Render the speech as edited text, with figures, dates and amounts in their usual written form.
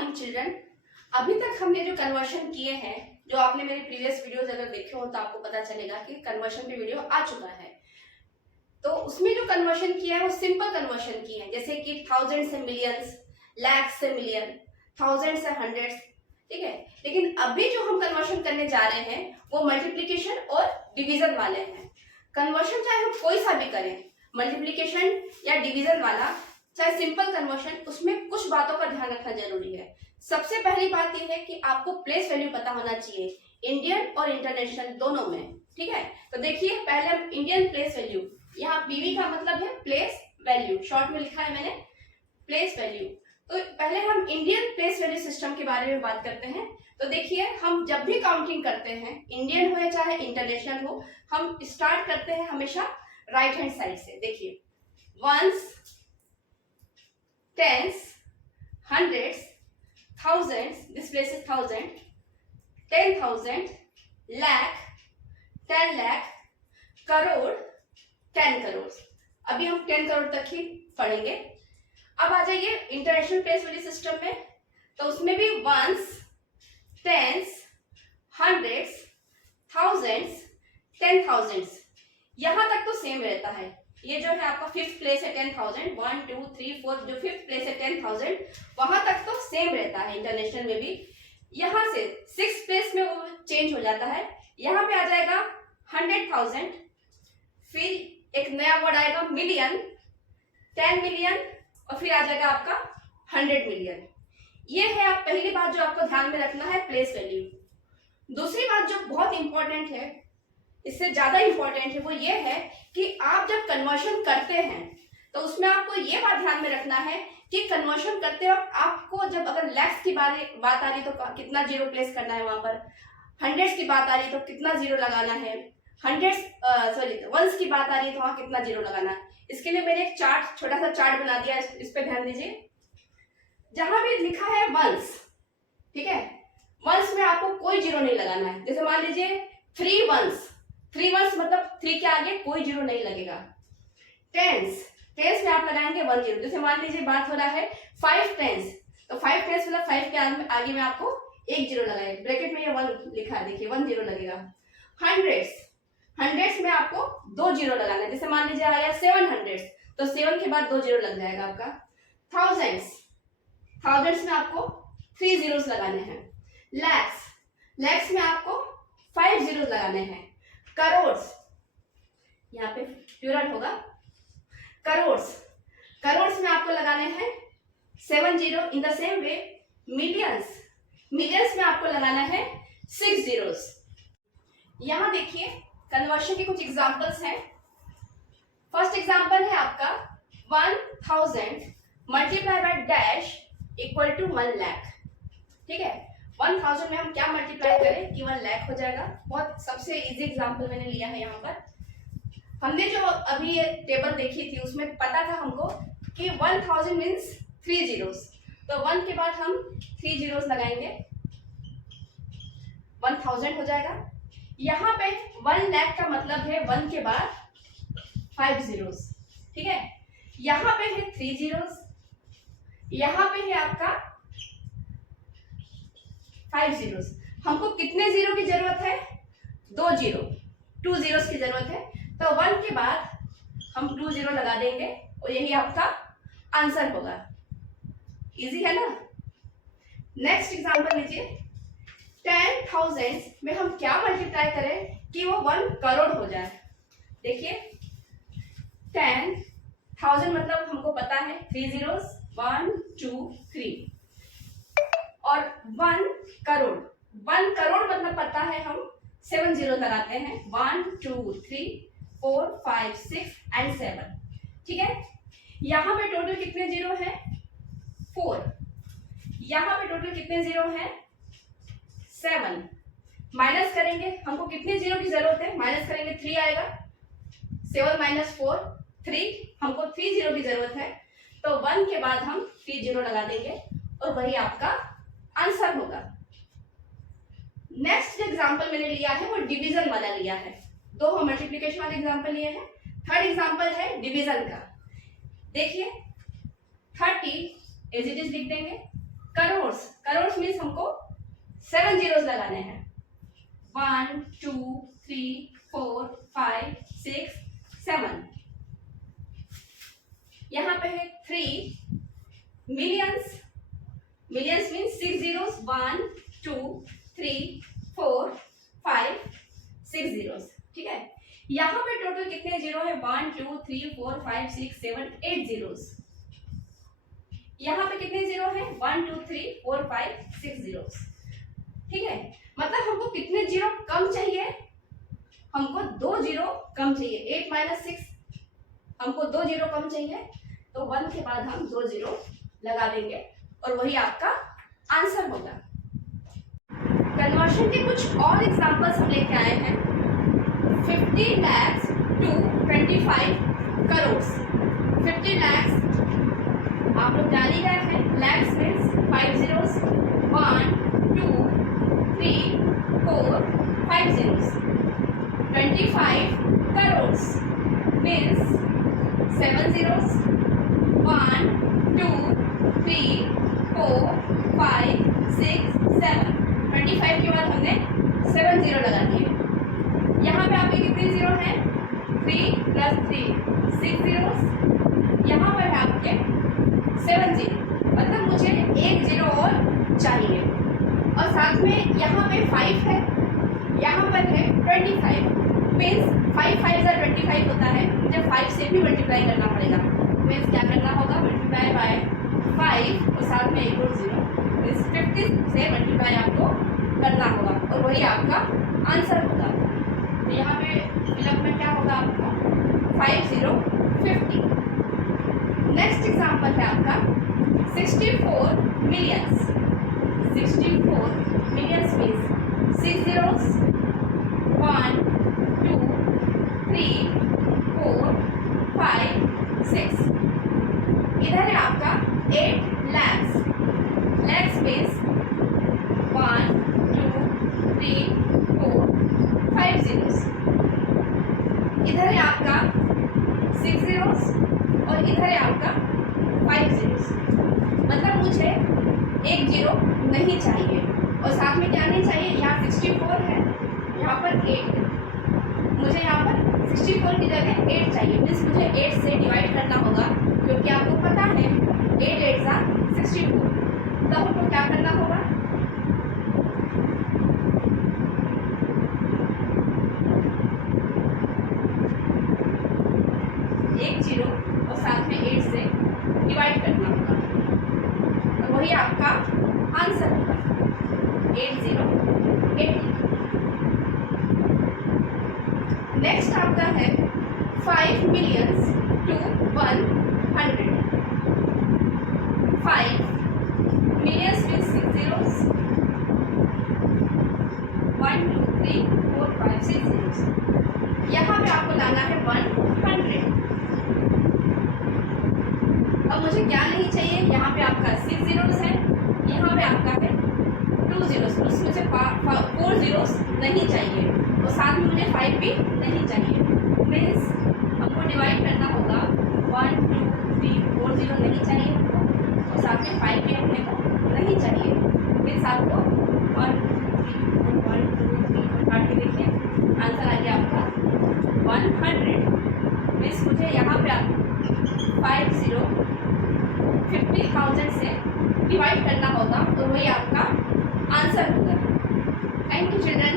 Morning children. अभी तक हमने जो कन्वर्शन किए हैं, जो आपने मेरे प्रीवियस वीडियोस अगर देखे हो तो आपको पता चलेगा कि कन्वर्शन पे वीडियो आ चुका है। तो उसमें जो कन्वर्शन किया है वो सिंपल कन्वर्शन किए हैं, जैसे कि थाउजेंड से मिलियंस, लाख से मिलियन, थाउजेंड से हंड्रेड्स, ठीक है। लेकिन अभी जो हम कन्वर्शन करने जा रहे हैं वो मल्टीप्लिकेशन और डिवीजन वाले हैं। कन्वर्शन चाहे हम कोई सा भी करें, मल्टीप्लिकेशन या डिवीजन वाला, चाहे सिंपल कन्वर्शन, उसमें कुछ बातों का ध्यान रखना जरूरी है। सबसे पहली बात यह है कि आपको प्लेस वैल्यू पता होना चाहिए, इंडियन और इंटरनेशनल दोनों में, ठीक है। तो देखिए पहले हम इंडियन प्लेस वैल्यू, यहाँ पीवी का मतलब है प्लेस वैल्यू, शॉर्ट में लिखा है मैंने प्लेस वैल्यू। तो पहले हम इंडियन प्लेस वैल्यू सिस्टम के बारे में बात करते हैं। तो देखिए हम जब भी काउंटिंग करते हैं, इंडियन हो चाहे इंटरनेशनल हो, हम स्टार्ट करते हैं हमेशा राइट हैंड साइड से। देखिए ones, tens, hundreds, thousands, this place is thousand, 10,000, lakh, 10 lakh, crore, 10 crore. अभी हम 10 करोड़ तक ही पढ़ेंगे। अब आ जाइए इंटरनेशनल प्लेस वैल्यू सिस्टम में। तो उसमें भी once, tens, hundreds, thousands, 10,000s, यहां तक तो सेम रहता है। ये जो है आपका फिफ्थ प्लेस है 10,000, 1 2 3 4, जो फिफ्थ प्लेस है 10,000, वहां तक तो सेम रहता है इंटरनेशनल में भी। यहां से सिक्स प्लेस में वो चेंज हो जाता है। यहाँ पे आ जाएगा 100,000, फिर एक नया वर्ड आएगा मिलियन, 10 मिलियन, और फिर आ जाएगा आपका 100 मिलियन। ये है आप पहली बात जो आपको ध्यान में रखना है, प्लेस वैल्यू। दूसरी बात जो बहुत इंपॉर्टेंट है, इससे ज्यादा इंपॉर्टेंट है, वो ये है कि आप जब कन्वर्शन करते हैं तो उसमें आपको ये बात ध्यान में रखना है कि कन्वर्शन करते वक्त आपको जब अगर लैक्स की बात आ रही तो कितना जीरो प्लेस करना है, वहां पर हंड्रेड्स की बात आ रही तो कितना जीरो लगाना है, वंस की बात आ रही है तो वहां कितना जीरो लगाना है। इसके लिए मैंने एक चार्ट, छोटा सा चार्ट बना दिया, इस पे ध्यान दीजिए। जहां भी लिखा है वंस, ठीक है, वंस में आपको कोई जीरो नहीं लगाना है। जैसे मान लीजिए 3 वंस, 3 वंस मतलब 3 के आगे कोई जीरो नहीं लगेगा। टेंस, टेंस में आप लगाएंगे 1 जीरो। जैसे मान लीजिए बात हो रहा है 5 टेंस, तो 5 टेंस मतलब 5 के आगे में आपको 1 जीरो लगाएगा, ब्रैकेट में ये 1 लिखा है, देखिए 1 जीरो लगेगा। हंड्रेड्स, हंड्रेड्स में आपको 2 जीरो लगाना है। जैसे मान लीजिए आया 700, तो 7 के बाद 2 जीरो लग जाएगा आपका। थाउजेंड्स, थाउजेंड्स में आपको 3 जीरोस लगाने हैं। लैक्स, लैक्स में आपको 5 जीरोस लगाने हैं। करोड्स, यहाँ पे प्लूरल होगा, करोड्स, करोड्स में आपको लगाने हैं 7 zero. In the same way millions, millions में आपको लगाना है 6 जीरोस। यहां देखिए कन्वर्शन के कुछ एग्जांपल्स हैं। फर्स्ट एग्जांपल है आपका 1000 multiply by dash equal to 1 lakh, ठीक है। 1000 में हम क्या मल्टीप्लाई करें कि 1 लाख हो जाएगा। बहुत सबसे इजी एग्जांपल मैंने लिया है यहाँ पर। हमने जो अभी ये टेबल देखी थी उसमें पता था हमको कि 1000 मीन्स 3 जीरोस, तो 1 के बाद हम 3 जीरोस लगाएंगे, 1000 हो जाएगा। यहाँ पे 1 लाख का मतलब है 1 के बाद 5 जीरोस, ठीक है। यहाँ पे है 3 जीरोस, यहाँ पे है आपका 5 जीरोस। हमको कितने जीरो की जरूरत है? 2 जीरो, 2 जीरोस की जरूरत है। तो 1 के बाद हम 2 जीरो लगा देंगे और यही आपका आंसर होगा। इजी है ना। नेक्स्ट एग्जांपल लीजिए, 10,000 में हम क्या मल्टीप्लाई करें कि वो 1 करोड़ हो जाए। देखिए 10,000 मतलब हमको पता है 3 जीरोस, 1 2 3, और 1 करोड़, 1 करोड़ मतलब पता है हम 7 जीरो लगाते हैं, 1 2 3 4 5 6 एंड 7, ठीक है। यहाँ पे टोटल कितने जीरो है? 4। यहाँ पे टोटल कितने जीरो है? 7। माइनस करेंगे, हमको कितने जीरो की जरूरत है? माइनस करेंगे 3 आएगा, 7 माइनस 4 3, हमको 3 जीरो की जरूरत है। तो 1 के बाद हम 3 जीरो लगा देंगे और वही आपका आंसर होगा। नेक्स्ट एग्जांपल मैंने लिया है वो डिवीजन वाला लिया है। 2 हम मल्टीप्लिकेशन वाले एग्जांपल लिए हैं। थर्ड एग्जांपल है डिवीजन का। देखिए 30 एज इट इज लिख देंगे, करोर्स, करोर्स मीन्स हमको 7 जीरोस लगाने हैं। 1 2 3 4 5 6 7। यहाँ पे है 3 millions, millions means 6 zeros, 1 2 3 4 5 6 zeros, ठीक है। यहाँ पे टोटल कितने जीरो है? 1 2 3 4 5 6 7 8 जीरोस। यहाँ पे कितने जीरो है? 1 2 3 4 5 6 जीरोस, ठीक है। मतलब हमको कितने जीरो कम चाहिए? हमको 2 जीरो कम चाहिए। 8 माइनस 6 हमको 2 जीरो कम चाहिए, तो 1 के बाद हम 2 जीरो लगा देंगे और वही आपका आंसर होगा। कन्वर्शन के कुछ और एग्जांपल्स हम लेके आए हैं। 50 lakhs to 25 crores। 50 lakhs आप लोग जान ही गए हैं, lakhs means 5 zeros, 1 2 3 4 5 zeros। 25 crores means 7 zeros, 1 2 3 4 5 6 7। 25 के बाद हमने 7 जीरो लगा दिए। यहाँ पे आपके कितने जीरो हैं? 3 प्लस 3 6 जीरोस। यहाँ पर है आपके 7 जीरो, मतलब मुझे 1 जीरो और चाहिए। और साथ में यहाँ पे 5 है, यहाँ पर है 25 मीन्स 5 5 ज़ा 25 होता है। मुझे 5 से भी मल्टीप्लाई करना पड़ेगा, मीन्स क्या करना होगा? मल्टीप्लाई बाय 5 और साथ में 1 और जीरो मीन्स 50 से मल्टीप्लाई आपको करना होगा और वही आपका आंसर होगा। तो यहाँ पे फिलअप में क्या होगा आपका? 5 0 50। नेक्स्ट एग्जांपल है आपका 64 मिलियंस। 64 millions means 6 zeros, 1 2 3 4 5 6। इधर है आपका 8 lakhs। lakhs means 1 2 3 4 5 zeros। इधर है आपका 6 zeros और इधर है आपका 5 zeros। मतलब मुझे 1 जीरो नहीं चाहिए और साथ में क्या नहीं चाहिए? यहाँ 64 है, यहाँ पर 8 है, मुझे यहाँ पर 64 की जगह 8 चाहिए। मीन्स मुझे 8 से डिवाइड करना होगा, क्योंकि आपको पता है 8 8 ज़ा 64। तब हमको क्या करना होगा? एक जीरो और साथ में 8 से डिवाइड करना होगा और वही आपका आंसर होगा। 8 0 8। नेक्स्ट आपका है 5 millions to 100। 5 millions means 6 zeros, 1 2 3 4 5 6 zeros। यहाँ पे आपको लाना है 100। अब मुझे क्या नहीं चाहिए? यहाँ पे आपका 6 zeros है, यहाँ पे आपका है 2 zeros, मुझे 4 zeros नहीं चाहिए और साथ में मुझे 5 भी नहीं चाहिए। मीन्स हमको डिवाइड करना होगा। 1 2 3 4 0 नहीं चाहिए और साथ में 5 भी अपने को नहीं चाहिए। मीन्स आपको 1 2 3 काट के देखिए, आंसर आ गया आपका 100। मीन्स मुझे यहाँ पे आप 5 0 50,000 से डिवाइड करना होगा और वही आपका आंसर होगा। Thank you children.